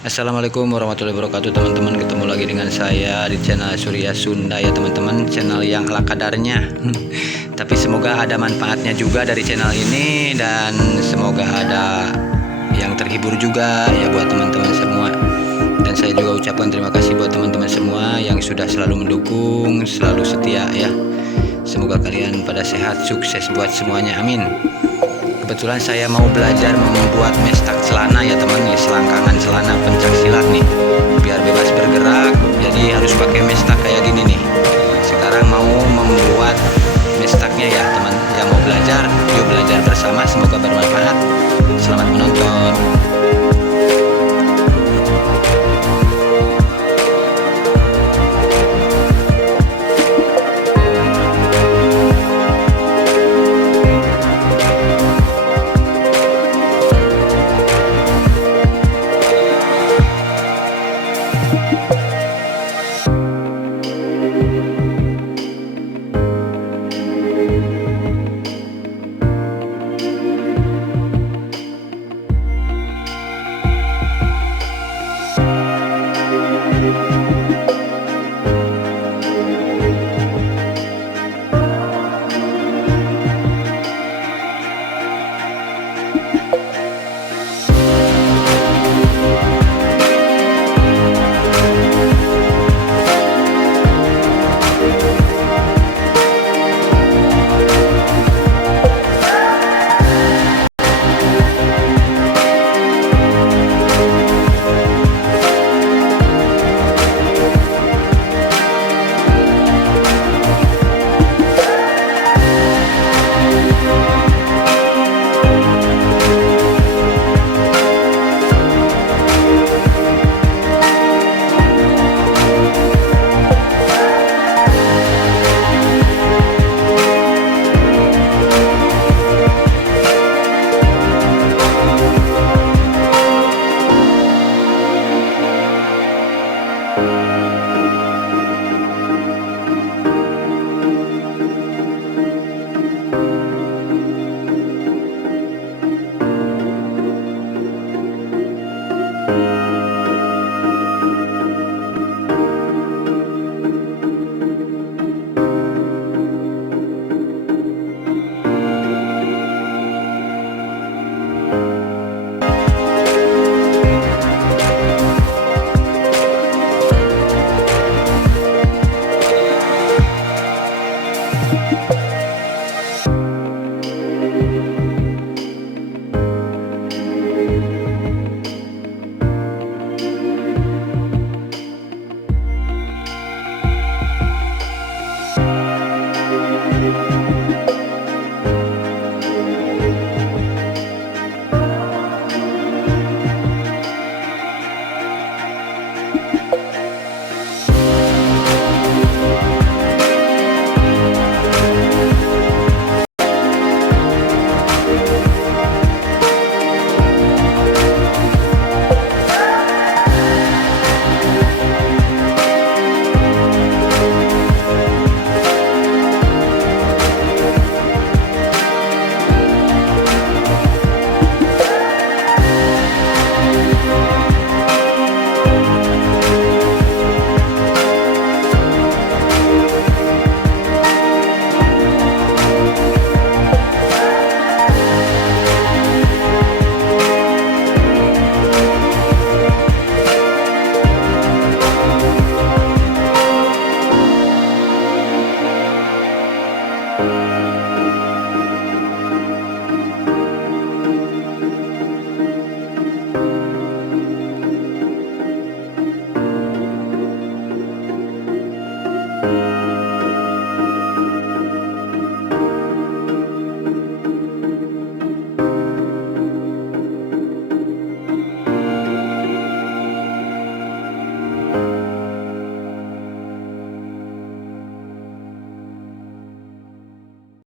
Assalamualaikum warahmatullahi wabarakatuh teman-teman. Ketemu lagi dengan saya di channel Surya Sunda ya teman-teman. Channel yang ala kadarnya tapi semoga ada manfaatnya juga dari channel ini, dan semoga ada yang terhibur juga ya buat teman-teman semua. Dan saya juga ucapkan terima kasih buat teman-teman semua yang sudah selalu mendukung, selalu setia ya. Semoga kalian pada sehat, sukses buat semuanya, amin. Kebetulan saya mau belajar membuat mestak celana ya